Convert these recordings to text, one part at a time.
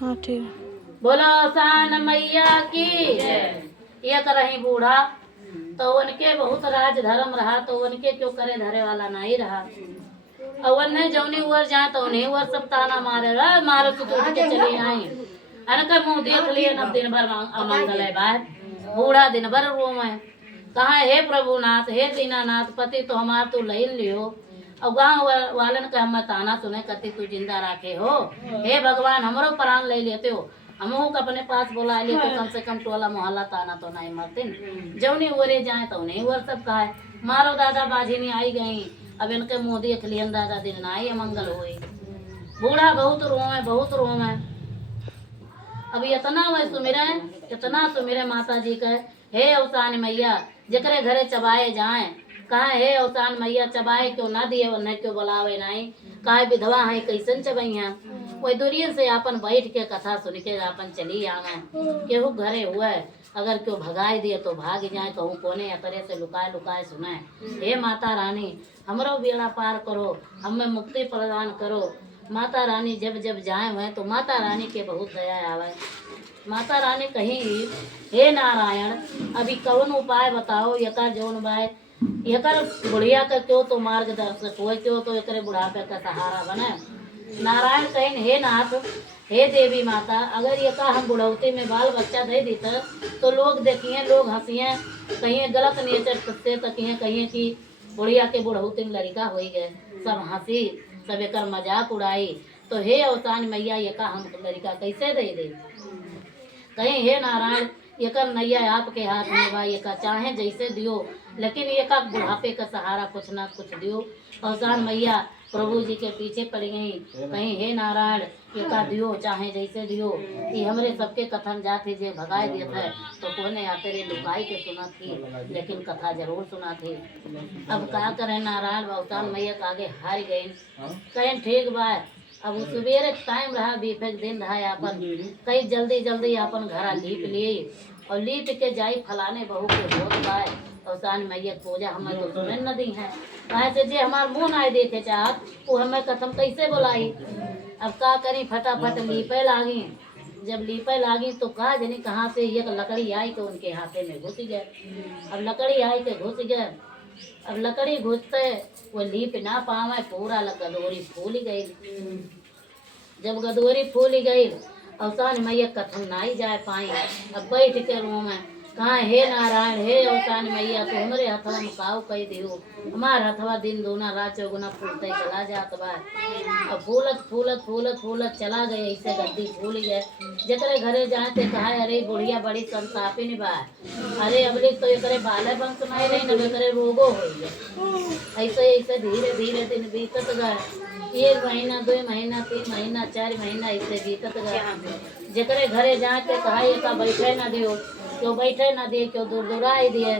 हाँ ठीक है। बोलो सान मैया की ये करही बूढ़ा तो उनके बहुत राज धर्म रहा तो उनके क्यों करे धरे वाला नहीं रहा। और ने जौनी उवर जाए तो उन्हें उवर सब ताना मारे रहा मारो तो उठ के चली आई अनकर मुंह देख लिए न दिन भर अमंगल है बात बूढ़ा दिन भर रो में कहा हे प्रभुनाथ हे दीनानाथ पति तो हमार तो लइन लियो और गाँव वालन का हम ताना सुने कति तू जिंदा राखे हो हे भगवान हमरो प्राण ले लेते हो हमहू को अपने पास बुला लिए तो कम से कम टोला मोहल्ला ताना तो नहीं मरते जौनी उरे जाए तो नहीं उर सब कहा मारो दादा बाजी नहीं आई गई अब इनके मुँह देख लियन दादा दिन ना ही मंगल हुई बूढ़ा बहुत रोम है अब इतना सुमिरे माता जी कहे हे अवसान मैया जकरे घरे चबाए जाए कहा हे अवसान मैया चबाए क्यों ना दिए न क्यों बुलावे नहीं कहा विधवा है कैसन चबैया कोई दूरियन से अपन बैठ के कथा सुन के अपन चली आवे केहू घरे हुआ अगर क्यों भगाई दिए तो भाग जाए कहूँ कोने अतरे से लुकाए लुकाए सुनाए हे माता रानी हमरो बेड़ा पार करो हमें मुक्ति प्रदान करो माता रानी जब जब जाए हुए तो माता रानी के बहुत दया आवे माता रानी कहीं हे नारायण अभी कौन उपाय बताओ यकर जौन बाय यकर बुढ़िया का क्यों तो मार्गदर्शक हो क्यों तो एकरे बुढ़ापे का सहारा बने नारायण कहें हे नाथ हे देवी माता अगर ये का हम बुढ़ौती में बाल बच्चा दे देते तो लोग देखिए लोग हंसिए कहीं गलत नेचर करते तो कहीं कि बुढ़िया के बुढ़ौती में लड़का हो गए सब हंसी सब एक मजाक उड़ाई तो हे अवसान मैया ये का हम लड़का कैसे दे कहीं हे नारायण ये का नैया आपके हाथ में बा ये का चाहे जैसे दियो लेकिन ये का बुढ़ापे का सहारा कुछ ना कुछ दियो अवसान मैया प्रभु जी के पीछे पड़ गई कहीं हे नारायण ये का दियो चाहे जैसे दियो ये हमरे सबके कथन जाते जे भगाए दिए थे तो कोने आते रे लुकाई के सुना थी लेकिन कथा जरूर सुना थी अब क्या करें नारायण अवसान मैया के आगे हार गई कहीं ठीक बा अब सवेरे टाइम रहा बीफेक दिन रहा अपन कहीं जल्दी जल्दी अपन घर लीप लिए और लीप के जाई फलाने बहू के भोग पाए अवसान मैया पूजा हमें तो सुने न दी है कहे से जे हमार मुँह ना देखे चाहत वो हमें कथम कैसे बुलाई अब का करी फटाफट लीपे लागी जब लीपे लागी तो कहा जनी कहाँ से एक लकड़ी आई तो उनके हाथे में घुस गए अब लकड़ी आई के घुस गए अब लकड़ी घुसते वो लीप ना पावे पूरा गदोरी फूल गई जब गदोरी फूल गई अवसान मैया कथम ना ही जा पाई अब बैठ के रो में कहा हे नारायण हे अवसान मैया तो हमारे हथवा में काव कही दियो हमार हथवा दिन दूना रात चौगुना फूलते चला जात बा अब फूलत चला गए ऐसे गद्दी फूल गए जकरे घरे जाए ते कहा अरे बुढ़िया बड़ी संतापिन बा अरे अबले तो एकरे बाले बंस नहीं रही न करे रोगो हो गए ऐसे धीरे धीरे दिन बीतत गए 1 महीना 2 महीना 3 महीना 4 महीना ऐसे बीतत गए जकरे घरे जाए ते कहा ये का बैठे ना दियो क्यों बैठे ना दिए क्यों दूर दूराई दिए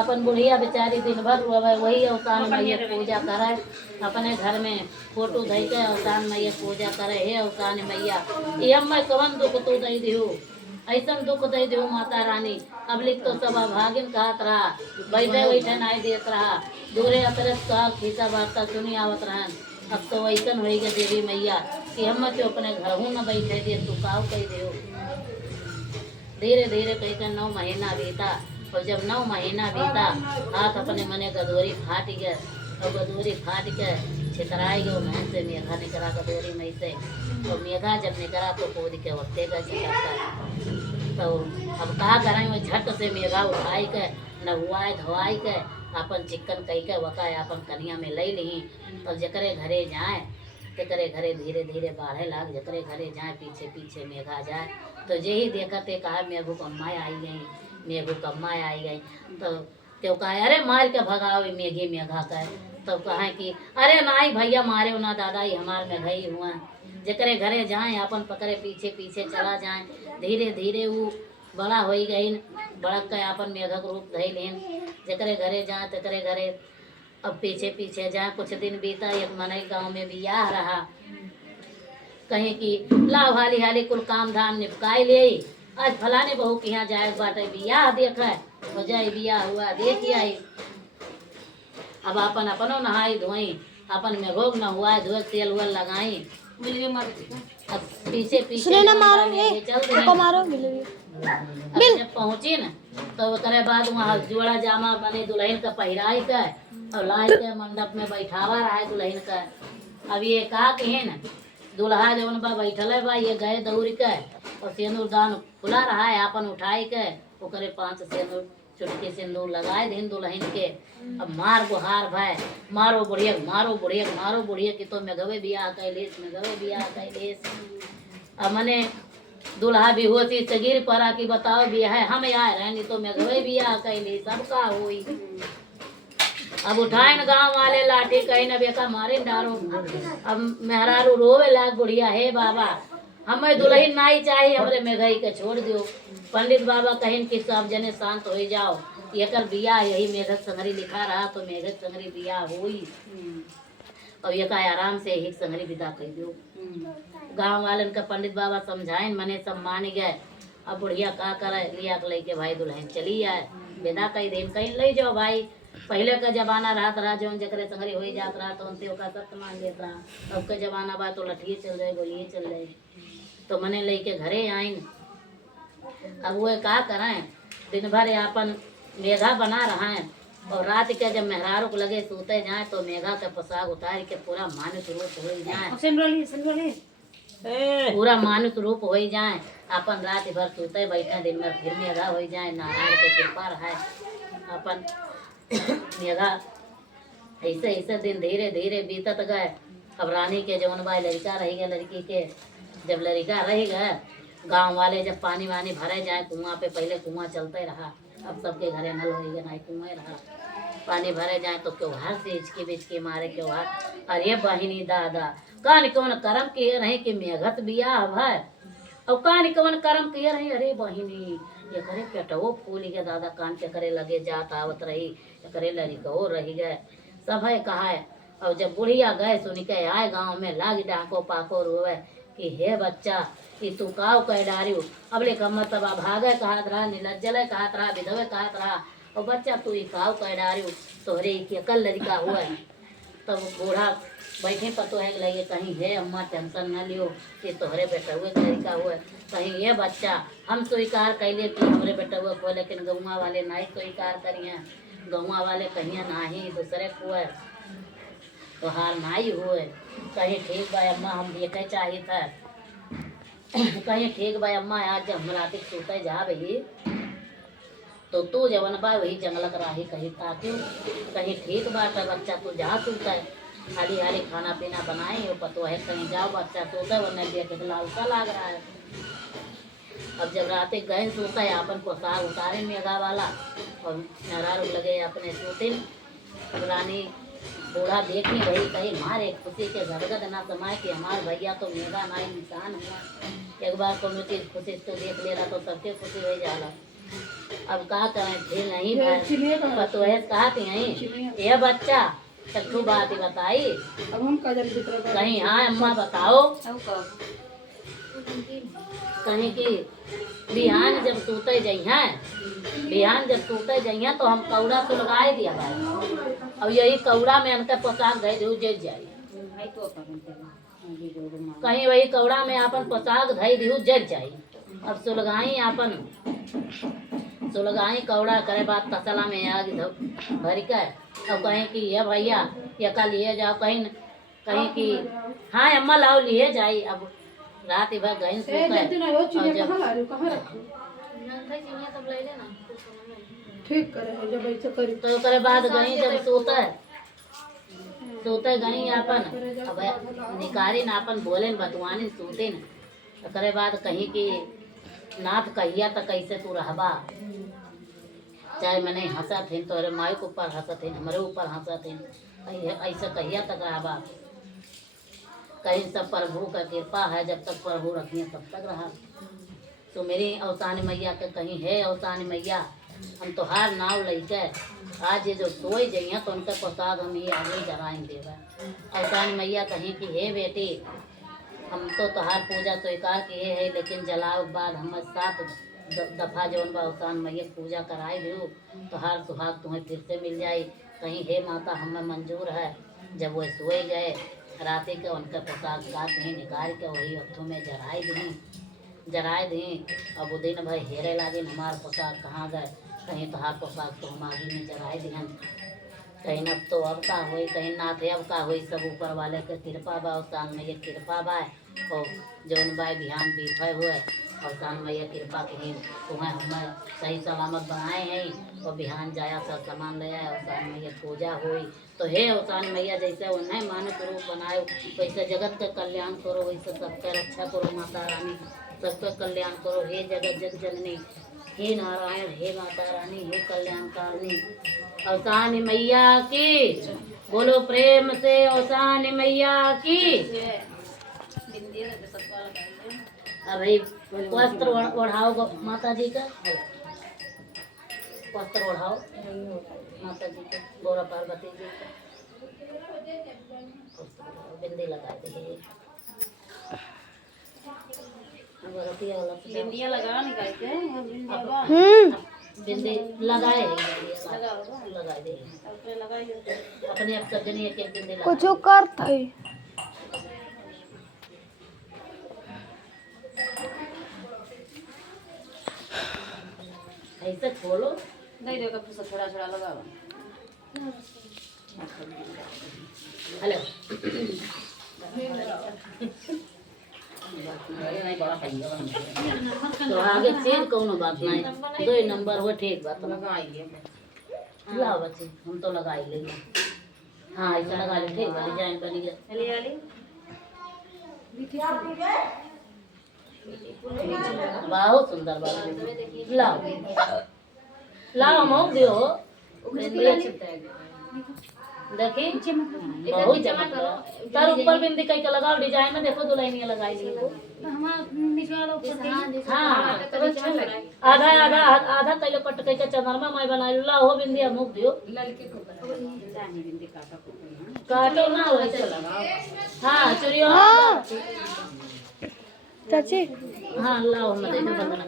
अपन बुढ़िया बेचारी दिन भर वही अवसान मैया पूजा करे अपने घर में फोटो धई के अवसान मैया पूजा करे हे अवसान मैया ये हमें कवन दुख तू दे दियो ऐसा दुख दे दियो माता रानी अब लिख तो सब अभागिन कहत रहा बैठे बैठे नहीं देत रहा दूरे अतरे साल खींचा वार्ता सुनी आवत रहन अब तो वैसन हो गया देवी मैया कि हम तो अपने घर हूँ न बैठे दिए तू काव कही दियो धीरे धीरे कही कर 9 महीना बीता और जब 9 महीना बीता हाथ अपने मने गदोरी फाट गया और गदोरी फाट के छितराई गए महन से मेघा निकला गदोरी में से और मेघा जब निकला तो कूद के वक्तेगा जी तो अब कहा करें वो झट से मेघा उठाई के नहुआए धोआई के अपन चिक्कन कही के वकाए अपन कनिया में ले ली तब जकरे घरे जाए तेकरे घरे धीरे धीरे बाढ़े लाग जकरे घरे जाए पीछे पीछे मेघा जाए तो जे ही देखा ते कहा मेघू कम्मा आई गई तो त्यो कहा अरे मार के भगाओ मेघी मेघा का तो कहा कि अरे नाई भैया मारे ना दादा ही हमार मेघा ही हुआ जकरे घरे जाए अपन पकड़े पीछे पीछे चला जाए धीरे धीरे वो बड़ा हो गई बड़क के अपन मेघक रूप धई लेन जकरे घरे जाए तकरे घरे अब पीछे पीछे जाए कुछ दिन बीता एक मनई गांव में बियाह रहा कहीं की लाभ हाली हाली कुल काम धाम निपकाई ले आज फलाने बहू के यहाँ जाए बाटे बियाह देखा हो जाए बियाह हुआ देख आई अब अपन अपनो नहाई धोई अपन में भोग न हुआ धोए तेल वेल लगाई अब पीछे पीछे सुने ना मारो ले ये चल को मारो मिल अब जब पहुंची न तो करे बाद वहाँ जोड़ा जामा बने दुल्हन का पहिराई का और लाई के मंडप में बैठावा रहा है दुल्हन का। अब ये का कहे न दुल्हा जवन बा बैठल है बा ये गए दौड़ के और सिंदूर दान खुला रहा है अपन उठाई के ओकरे 5 सिंदूर चुटकी सिंदूर लगाए दिन दुल्हन के। अब मार गुहार भाई मारो बुढ़िया मारो बुढ़िया मारो बुढ़िया कि तो मेघवे बियाह कैलेस मेघवे बियाह कैलेस। अब मने दुल्हा भी होती सगीर परा की बताओ बियाह है हम आए रहे नहीं तो मेघवे बियाह कैलेस सबका हुई। अब उठाए न गाँव वाले लाठी कहीं न बेका मारे डारो। अब मेहरारू रोवे लाग बुढ़िया हे बाबा हमें दुल्हन नाई चाहिए हमरे मेघई के छोड़ दियो। पंडित बाबा कहिन कि सब जने शांत हो जाओ एकर बियाह यही मेघक संगरी लिखा रहा तो मेघक संगरी बियाह हुई। अब ये आराम से एक संगरी विदा कर दियो। गाँव वालन का पंडित बाबा समझाइन मने सब मान गए। अब बुढ़िया का करे लिया के लेके भाई दुल्हन चली आए विदा कई दिन कहीं ले जाओ भाई। पहले का जमाना रहा जौन जकरे संगरी हो जात रहा तो उनसे ओका सत्य मान लेत रहा। अब का जमाना बा तो लठिए चल जाए गोलिए चल जाए तो मने लेके घरे आइन। अब वो का करें दिन भर अपन मेघा बना रहा है और रात के जब मेहरारू को लगे सोते जाए तो मेघा के पोशाक उतार के पूरा मानुष रूप हो जाए पूरा मानुष रूप हो जाए अपन रात भर सोते बैठे दिन में फिर मेघा हो जाए नारायण के कृपा रहा अपन मेघा ऐसे ऐसे दिन धीरे धीरे बीतत गए। अब रानी के जवन बाई लड़का रह गए लड़की के जब लड़का रह गए गांव वाले जब पानी वानी भरे जाए कुआं पे पहले कुआं चलते रहा अब सबके घरे नल हो गए नहीं कुआं रहा पानी भरे जाए तो क्योहार से हिचकी बिचकी मारे क्योहार अरे बहिनी दादा कान कौन कर्म किए रहे कि मेघत बियाह भाई और कान कौन कर्म किए रहे अरे बहिनी ये करे पेटवो फूल के दादा कान के करे लगे जात आवत रही ये करे लड़को रही गए सब है कहा है। और जब बुढ़िया गए सुन के आए गाँव में लाग डाको पाको रोवे कि हे बच्चा कि तू काव कह डारी अब ले कम तब भागे कहत रहा निलज्जल कहत रहा विधवे कहत रहा और बच्चा तू ही काव कह डारी तोहरे के कल लड़का हुआ तब बूढ़ा बैठे पतो है लगे कहीं है अम्मा टेंशन न लियो कि तोहरे बेटा हुए लड़का हुआ कहीं ये बच्चा हम स्वीकार कैले कि हमारे बेटा हुआ को लेकिन गौवा वाले नहीं स्वीकार करिए गौवा वाले कहीं नाही दूसरे को तो हार नाई हुए कहीं ठीक भाई अम्मा हम देखे चाहिए था कहीं ठीक भाई अम्मा आज जब हम रात सोते जा भाई तो तू जवन बा वही जंगलक राही कहीं ताकि कहीं ठीक बात है बच्चा तू जा सोता है हाली हाली खाना पीना बनाए हो पतो है कहीं जाओ बच्चा सोता है वरना देख के लालसा लाग रहा है। अब जब रात गए सोता है अपन पोशाक उतारे मेघा वाला और नारार लगे अपने सोते रानी बूढ़ा देखी वही कही मारे खुशी के गदगद ना समाये कि हमारे भैया तो मेघा ना इंसान हुआ एक बार कोनो चीज खुशी तो देख ले रहा तो सबके खुशी हो जाला। अब कहा करें फिर नहीं पतो है कहा यही ये बच्चा सच्चू बात ही बताई अब हम कहीं हाँ अम्मा बताओ कहीं की बिहान जब सूते जइहा बिहान जब सूते जइहा तो हम कौड़ा तो लगाए दिया भाई अब यही कौड़ा में उनका पोशाक धै दू जल जाई कहीं वही कौड़ा में अपन पोशाक धै दू जल जाई। अब सुलगाई अपन सुलगाई कौड़ा करे बात तसला में आग भर के और कहीं कि ये भैया ये का लिए जाओ कहीं कहीं कि हाँ अम्मा लाओ लिए जाई। अब रात भर गई ठीक करे जब ऐसे करी तो करे बाद गई जब सोते गई अपन अब निकारी ना अपन बोले बतवानी सोते न तो करे बाद कहीं कि नाथ कहिया तो कैसे तू रहबा चाहे मैंने हंसा थे तो अरे माई के ऊपर हंसा थे हमारे ऊपर हंसा थे ऐसा कहिया तक रहबा कहीं सब प्रभु का कृपा है जब तक प्रभु रखिए तब तक रहा। तो मेरी अवतानी मैया के कहीं है अवतानी मैया हम तो हार नाव लेके आज ये जो सोई जाइए तो उनके पोशाक हम ही आगे जराएंगे अवतानी मैया कहीं की है बेटी हम तो तोहार पूजा स्वीकार किए है लेकिन जलाओ बाद हम 7 दफा जौन बा अवतान मैया पूजा कराए दो तो हार सुहाग तुम्हें फिर से मिल जाए कहीं हे माता हमें मंजूर है। जब वो सोए गए राते के उनका पोशाक साथ नहीं निकाल के वही अर्थों में जराए दी। अब वो दिन भाई हेरे लागे हमार पोशाक कहाँ गए, कहीं तोहार पोशाक तो हम आगे में जराए दिहन, कहीं अब तो अब का हुई, कहीं नाथे अब का हुई। सब ऊपर वाले के कृपा बा और सान मैया कृपा बा और जौन बाय बिहान बीफे हुए और सान मैया कृपा कहीं तुम्हें हमें सही सलामत बनाए हैं और बिहान जाया सब सामान ले आए और सान मैया पूजा हुई। तो हे अवसान मैया जैसे उन्हें मानव रूप बनाए वैसे जगत का कल्याण करो, वैसे सबका रक्षा करो माता रानी, सबका कल्याण करो। हे जगत जग जननी, हे नारायण, हे माता रानी, हे कल्याणकारिणी, अवसान मैया की बोलो प्रेम से, अवसान मैया की। अभी वस्त्र ओढ़ाओ माता जी का, वस्त्र ओढ़ाओ माता जी के, गौरा पार्वती जी का बिंदी लगा दे, बिंदिया लगा निकाल के बिंदी लगाए लगाए दे अपने आप सजनी एक एक बिंदी कुछ करता है ऐसे खोलो नहीं देखो फिर थोड़ा थोड़ा लगाओ। हेलो तो आगे चीज कोनो बात नहीं, 2 नंबर हो ठीक बात लगाइए लाओ बच्चे हम तो लगा ही लेंगे। हाँ ऐसा लगा ले ठीक है, डिजाइन बनी गया। बहुत सुंदर बात, लाओ लाओ मोक दियो देखी बहुत चमक रहा। तार ऊपर बिंदी कहीं का लगाओ डिजाइन में, देखो दुल्हनिया लगाई ली हाँ आधा आधा आधा कैलो कट के चंद्रमा मैं बना ला हो बिंदी मुख दियो काटो ना हाँ चुरियो चाची हाँ लाओ हम दे बंदना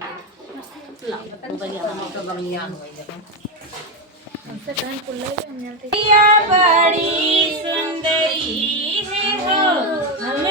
लाओ बढ़िया मौका बढ़िया बड़ी सुंदरी है हो हम